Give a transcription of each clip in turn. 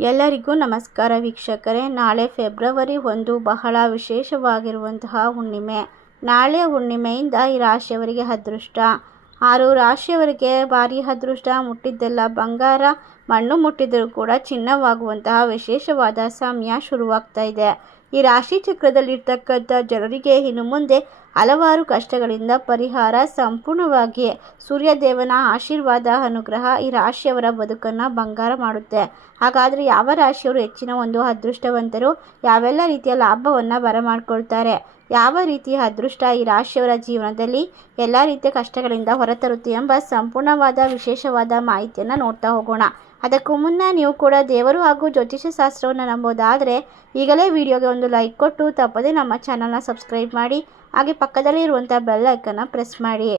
ಎಲ್ಲರಿಗೂ ನಮಸ್ಕಾರ ವೀಕ್ಷಕರೇ. ನಾಳೆ ಫೆಬ್ರವರಿ ಒಂದು ಬಹಳ ವಿಶೇಷವಾಗಿರುವಂತಹ ಹುಣ್ಣಿಮೆ. ನಾಳೆ ಹುಣ್ಣಿಮೆಯಿಂದ ಈ ರಾಶಿಯವರಿಗೆ ಅದೃಷ್ಟ. ಆರು ರಾಶಿಯವರಿಗೆ ಭಾರಿ ಅದೃಷ್ಟ. ಮುಟ್ಟಿದ್ದೆಲ್ಲ ಬಂಗಾರ, ಮಣ್ಣು ಮುಟ್ಟಿದರೂ ಕೂಡ ಚಿನ್ನವಾಗುವಂತಹ ವಿಶೇಷವಾದ ಸಮಯ ಶುರುವಾಗ್ತಾ ಇದೆ. ಈ ರಾಶಿ ಚಕ್ರದಲ್ಲಿರ್ತಕ್ಕಂಥ ಜನರಿಗೆ ಇನ್ನು ಮುಂದೆ ಹಲವಾರು ಕಷ್ಟಗಳಿಂದ ಪರಿಹಾರ ಸಂಪೂರ್ಣವಾಗಿ ಸೂರ್ಯದೇವನ ಆಶೀರ್ವಾದ ಅನುಗ್ರಹ ಈ ರಾಶಿಯವರ ಬದುಕನ್ನು ಬಂಗಾರ ಮಾಡುತ್ತೆ. ಹಾಗಾದರೆ ಯಾವ ರಾಶಿಯವರು ಹೆಚ್ಚಿನ ಒಂದು ಅದೃಷ್ಟವಂತರು? ಯಾವೆಲ್ಲ ರೀತಿಯ ಲಾಭವನ್ನು ಬರಮಾಡ್ಕೊಳ್ತಾರೆ? ಯಾವ ರೀತಿಯ ಅದೃಷ್ಟ ಈ ರಾಶಿಯವರ ಜೀವನದಲ್ಲಿ ಎಲ್ಲ ರೀತಿಯ ಕಷ್ಟಗಳಿಂದ ಹೊರತರುತ್ತೆ ಎಂಬ ಸಂಪೂರ್ಣವಾದ ವಿಶೇಷವಾದ ಮಾಹಿತಿಯನ್ನು ನೋಡ್ತಾ ಹೋಗೋಣ. ಅದಕ್ಕೂ ಮುನ್ನ ನೀವು ಕೂಡ ದೇವರು ಹಾಗೂ ಜ್ಯೋತಿಷ್ಯ ಶಾಸ್ತ್ರವನ್ನು ನಂಬೋದಾದರೆ ಈಗಲೇ ವಿಡಿಯೋಗೆ ಒಂದು ಲೈಕ್ ಕೊಟ್ಟು ತಪ್ಪದೇ ನಮ್ಮ ಚಾನಲ್ನ ಸಬ್ಸ್ಕ್ರೈಬ್ ಮಾಡಿ, ಹಾಗೆ ಪಕ್ಕದಲ್ಲಿ ಇರುವಂಥ ಬೆಲ್ ಐಕನ್ನ ಪ್ರೆಸ್ ಮಾಡಿ.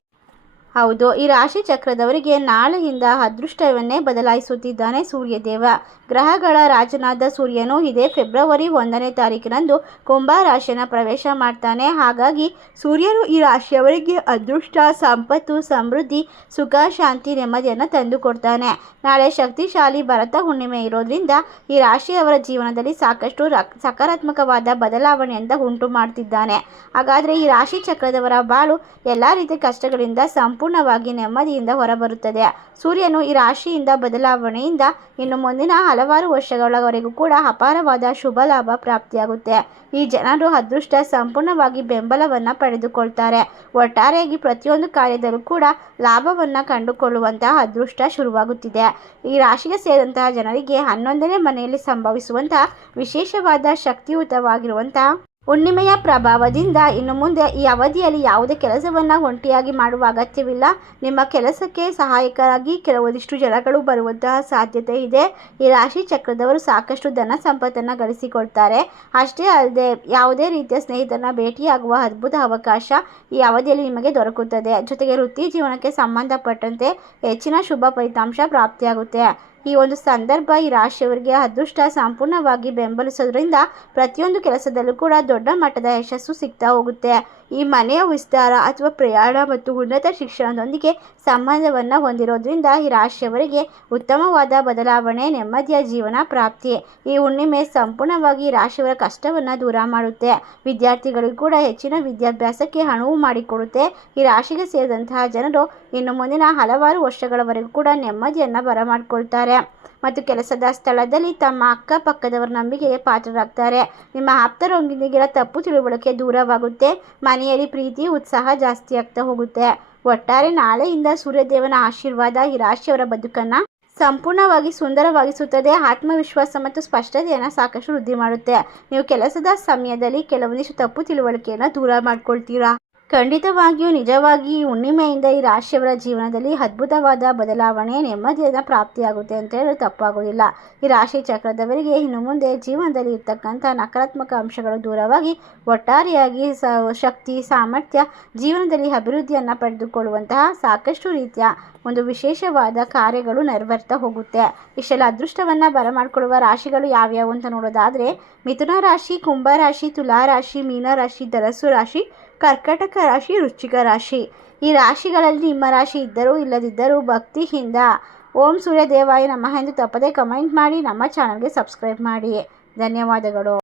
ಹೌದು, ಈ ರಾಶಿ ಚಕ್ರದವರಿಗೆ ನಾಳೆಯಿಂದ ಅದೃಷ್ಟವನ್ನೇ ಬದಲಾಯಿಸುತ್ತಿದ್ದಾನೆ ಸೂರ್ಯದೇವ. ಗ್ರಹಗಳ ರಾಜನಾದ ಸೂರ್ಯನು ಇದೇ ಫೆಬ್ರವರಿ ಒಂದನೇ ತಾರೀಕಿನಂದು ಕುಂಭ ರಾಶಿಯನ್ನು ಪ್ರವೇಶ ಮಾಡ್ತಾನೆ. ಹಾಗಾಗಿ ಸೂರ್ಯನು ಈ ರಾಶಿಯವರಿಗೆ ಅದೃಷ್ಟ, ಸಂಪತ್ತು, ಸಮೃದ್ಧಿ, ಸುಖ, ಶಾಂತಿ, ನೆಮ್ಮದಿಯನ್ನು ತಂದುಕೊಡ್ತಾನೆ. ನಾಳೆ ಶಕ್ತಿಶಾಲಿ ಭರತ ಹುಣ್ಣಿಮೆ ಇರೋದ್ರಿಂದ ಈ ರಾಶಿಯವರ ಜೀವನದಲ್ಲಿ ಸಾಕಷ್ಟು ಸಕಾರಾತ್ಮಕವಾದ ಬದಲಾವಣೆಯಿಂದ ಉಂಟು ಮಾಡ್ತಿದ್ದಾನೆ. ಹಾಗಾದರೆ ಈ ರಾಶಿ ಚಕ್ರದವರ ಬಾಳು ಎಲ್ಲ ರೀತಿಯ ಕಷ್ಟಗಳಿಂದ ಸಂಪೂರ್ಣವಾಗಿ ನೆಮ್ಮದಿಯಿಂದ ಹೊರಬರುತ್ತದೆ. ಸೂರ್ಯನು ಈ ರಾಶಿಯಿಂದ ಬದಲಾವಣೆಯಿಂದ ಇನ್ನು ಮುಂದಿನ ಹಲವಾರು ವರ್ಷಗಳವರೆಗೂ ಕೂಡ ಅಪಾರವಾದ ಶುಭ ಲಾಭ ಪ್ರಾಪ್ತಿಯಾಗುತ್ತೆ. ಈ ಜನರು ಅದೃಷ್ಟ ಸಂಪೂರ್ಣವಾಗಿ ಬೆಂಬಲವನ್ನು ಪಡೆದುಕೊಳ್ತಾರೆ. ಒಟ್ಟಾರೆಯಾಗಿ ಪ್ರತಿಯೊಂದು ಕಾರ್ಯದಲ್ಲೂ ಕೂಡ ಲಾಭವನ್ನು ಕಂಡುಕೊಳ್ಳುವಂತಹ ಅದೃಷ್ಟ ಶುರುವಾಗುತ್ತಿದೆ. ಈ ರಾಶಿಗೆ ಸೇರಿದಂತಹ ಜನರಿಗೆ ಹನ್ನೊಂದನೇ ಮನೆಯಲ್ಲಿ ಸಂಭವಿಸುವಂತಹ ವಿಶೇಷವಾದ ಶಕ್ತಿಯುತವಾಗಿರುವಂತಹ ಹುಣ್ಣಿಮೆಯ ಪ್ರಭಾವದಿಂದ ಇನ್ನು ಮುಂದೆ ಈ ಅವಧಿಯಲ್ಲಿ ಯಾವುದೇ ಕೆಲಸವನ್ನು ಒಂಟಿಯಾಗಿ ಮಾಡುವ ಅಗತ್ಯವಿಲ್ಲ. ನಿಮ್ಮ ಕೆಲಸಕ್ಕೆ ಸಹಾಯಕರಾಗಿ ಕೆಲವೊಂದಿಷ್ಟು ಜನಗಳು ಬರುವಂತಹ ಸಾಧ್ಯತೆ ಇದೆ. ಈ ರಾಶಿ ಚಕ್ರದವರು ಸಾಕಷ್ಟು ಧನ ಸಂಪತ್ತನ್ನು ಗಳಿಸಿಕೊಳ್ತಾರೆ ಅಷ್ಟೇ ಅಲ್ಲದೆ ಯಾವುದೇ ರೀತಿಯ ಸ್ನೇಹಿತರನ್ನ ಭೇಟಿಯಾಗುವ ಅದ್ಭುತ ಅವಕಾಶ ಈ ಅವಧಿಯಲ್ಲಿ ನಿಮಗೆ ದೊರಕುತ್ತದೆ. ಜೊತೆಗೆ ವೃತ್ತಿ ಜೀವನಕ್ಕೆ ಸಂಬಂಧಪಟ್ಟಂತೆ ಹೆಚ್ಚಿನ ಶುಭ ಫಲಿತಾಂಶ ಪ್ರಾಪ್ತಿಯಾಗುತ್ತೆ. ಈ ಒಂದು ಸಂದರ್ಭ ಈ ರಾಶಿಯವರಿಗೆ ಅದೃಷ್ಟ ಸಂಪೂರ್ಣವಾಗಿ ಬೆಂಬಲಿಸೋದ್ರಿಂದ ಪ್ರತಿಯೊಂದು ಕೆಲಸದಲ್ಲೂ ಕೂಡ ದೊಡ್ಡ ಮಟ್ಟದ ಯಶಸ್ಸು ಸಿಗ್ತಾ ಹೋಗುತ್ತೆ. ಈ ಮನೆಯ ವಿಸ್ತಾರ ಅಥವಾ ಪ್ರಯಾಣ ಮತ್ತು ಉನ್ನತ ಶಿಕ್ಷಣದೊಂದಿಗೆ ಸಂಬಂಧವನ್ನು ಹೊಂದಿರೋದ್ರಿಂದ ಈ ರಾಶಿಯವರಿಗೆ ಉತ್ತಮವಾದ ಬದಲಾವಣೆ, ನೆಮ್ಮದಿಯ ಜೀವನ ಪ್ರಾಪ್ತಿ. ಈ ಹುಣ್ಣಿಮೆ ಸಂಪೂರ್ಣವಾಗಿ ರಾಶಿಯವರ ಕಷ್ಟವನ್ನು ದೂರ ಮಾಡುತ್ತೆ. ವಿದ್ಯಾರ್ಥಿಗಳಿಗೂ ಕೂಡ ಹೆಚ್ಚಿನ ವಿದ್ಯಾಭ್ಯಾಸಕ್ಕೆ ಹಣವು ಮಾಡಿಕೊಡುತ್ತೆ. ಈ ರಾಶಿಗೆ ಸೇರಿದಂತಹ ಜನರು ಇನ್ನು ಮುಂದಿನ ಹಲವಾರು ವರ್ಷಗಳವರೆಗೂ ಕೂಡ ನೆಮ್ಮದಿಯನ್ನು ಬರಮಾಡ್ಕೊಳ್ತಾರೆ. ಮತ್ತು ಕೆಲಸದ ಸ್ಥಳದಲ್ಲಿ ತಮ್ಮ ಅಕ್ಕಪಕ್ಕದವರ ನಂಬಿಕೆಗೆ ಪಾತ್ರರಾಗ್ತಾರೆ. ನಿಮ್ಮ ಆಪ್ತರೊಂದಿಗಿನ ತಪ್ಪು ತಿಳುವಳಿಕೆ ದೂರವಾಗುತ್ತೆ. ಮನೆಯಲ್ಲಿ ಪ್ರೀತಿ, ಉತ್ಸಾಹ ಜಾಸ್ತಿ ಆಗ್ತಾ ಹೋಗುತ್ತೆ. ಒಟ್ಟಾರೆ ನಾಳೆಯಿಂದ ಸೂರ್ಯದೇವನ ಆಶೀರ್ವಾದ ಈ ರಾಶಿಯವರ ಬದುಕನ್ನು ಸಂಪೂರ್ಣವಾಗಿ ಸುಂದರವಾಗಿಸುತ್ತದೆ. ಆತ್ಮವಿಶ್ವಾಸ ಮತ್ತು ಸ್ಪಷ್ಟತೆಯನ್ನು ಸಾಕಷ್ಟು ವೃದ್ಧಿ ಮಾಡುತ್ತೆ. ನೀವು ಕೆಲಸದ ಸಮಯದಲ್ಲಿ ಕೆಲವೊಂದಿಷ್ಟು ತಪ್ಪು ತಿಳುವಳಿಕೆಯನ್ನು ದೂರ ಮಾಡ್ಕೊಳ್ತೀರಾ? ಖಂಡಿತವಾಗಿಯೂ ನಿಜವಾಗಿ ಹುಣ್ಣಿಮೆಯಿಂದ ಈ ರಾಶಿಯವರ ಜೀವನದಲ್ಲಿ ಅದ್ಭುತವಾದ ಬದಲಾವಣೆ ನೆಮ್ಮದಿಯನ್ನು ಪ್ರಾಪ್ತಿಯಾಗುತ್ತೆ ಅಂತ ಹೇಳಿ ತಪ್ಪಾಗೋದಿಲ್ಲ ಈ ರಾಶಿ ಚಕ್ರದವರಿಗೆ ಇನ್ನು ಮುಂದೆ ಜೀವನದಲ್ಲಿ ಇರ್ತಕ್ಕಂಥ ನಕಾರಾತ್ಮಕ ಅಂಶಗಳು ದೂರವಾಗಿ ಒಟ್ಟಾರೆಯಾಗಿ ಶಕ್ತಿ, ಸಾಮರ್ಥ್ಯ, ಜೀವನದಲ್ಲಿ ಅಭಿವೃದ್ಧಿಯನ್ನು ಪಡೆದುಕೊಳ್ಳುವಂತಹ ಸಾಕಷ್ಟು ರೀತಿಯ ಒಂದು ವಿಶೇಷವಾದ ಕಾರ್ಯಗಳು ನೆರವೇರ್ತಾ ಹೋಗುತ್ತೆ. ಇಷ್ಟೆಲ್ಲ ಅದೃಷ್ಟವನ್ನು ಬರಮಾಡಿಕೊಳ್ಳುವ ರಾಶಿಗಳು ಯಾವ್ಯಾವು ಅಂತ ನೋಡೋದಾದರೆ, ಮಿಥುನ ರಾಶಿ, ಕುಂಭ ರಾಶಿ, ತುಲಾ ರಾಶಿ, ಮೀನ ರಾಶಿ, ಧನಸ್ಸು ರಾಶಿ ಕರ್ಕಟಕ ರಾಶಿ, ವೃಶ್ಚಿಕ ರಾಶಿ. ಈ ರಾಶಿಗಳಲ್ಲಿ ನಿಮ್ಮ ರಾಶಿ ಇದ್ದರೂ ಇಲ್ಲದಿದ್ದರೂ ಭಕ್ತಿಯಿಂದ ಓಂ ಸೂರ್ಯ ದೇವಾಯ ನಮಃ ಎಂದು ತಪ್ಪದೇ ಕಮೆಂಟ್ ಮಾಡಿ, ನಮ್ಮ ಚಾನಲ್ಗೆ ಸಬ್ಸ್ಕ್ರೈಬ್ ಮಾಡಿ. ಧನ್ಯವಾದಗಳು.